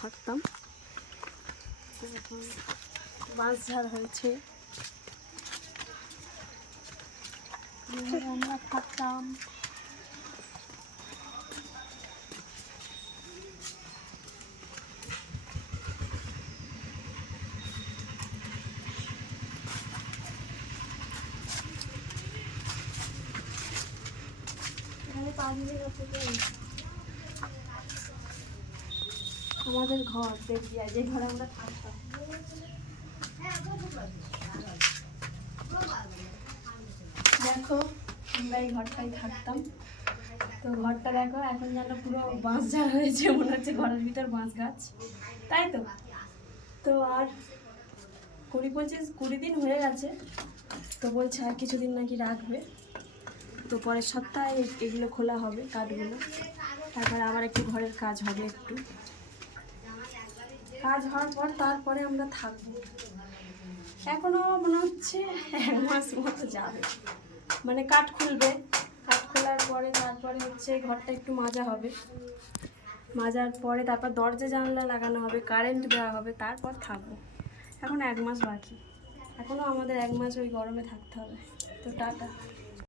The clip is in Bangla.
থাকতাম। তো এখন ঝাড় হয়েছে। আমরা থাকতাম। এখানে পাখিদের আমাদের ঘর দেখবি যে ঘরে আমরা থাকতাম। দেখো, আমরা এই ঘরটাই থাকতাম। তো ঘরটা দেখো, এখন যেন পুরো বাঁশ ঝাড় হয়েছে, মনে হচ্ছে ঘরের ভিতর বাঁশ গাছ। তাই তো? তো আর কুড়ি পঁচিশ, কুড়ি দিন হয়ে গেছে। তো বলছে আর কিছুদিন নাকি রাখবে। তো পরের সপ্তাহে এগুলো খোলা হবে, কাঠগুলো। তারপরে আবার একটু ঘরের কাজ হবে একটু। কাজ হওয়ার পর তারপরে আমরা থাকব। এখনও মনে হচ্ছে এক মাস মতো যাবে। মানে কাঠ খুলবে। কাঠ খোলার পরে তারপরে হচ্ছে ঘরটা একটু মাজা হবে। মাজার পরে তারপর দরজা জানলা লাগানো হবে কারেন্ট দেওয়া হবে, তারপর থাকব। এখন এক মাস বাকি। এখনও আমাদের এক মাস ওই গরমে থাকতে হবে। তো টাটা।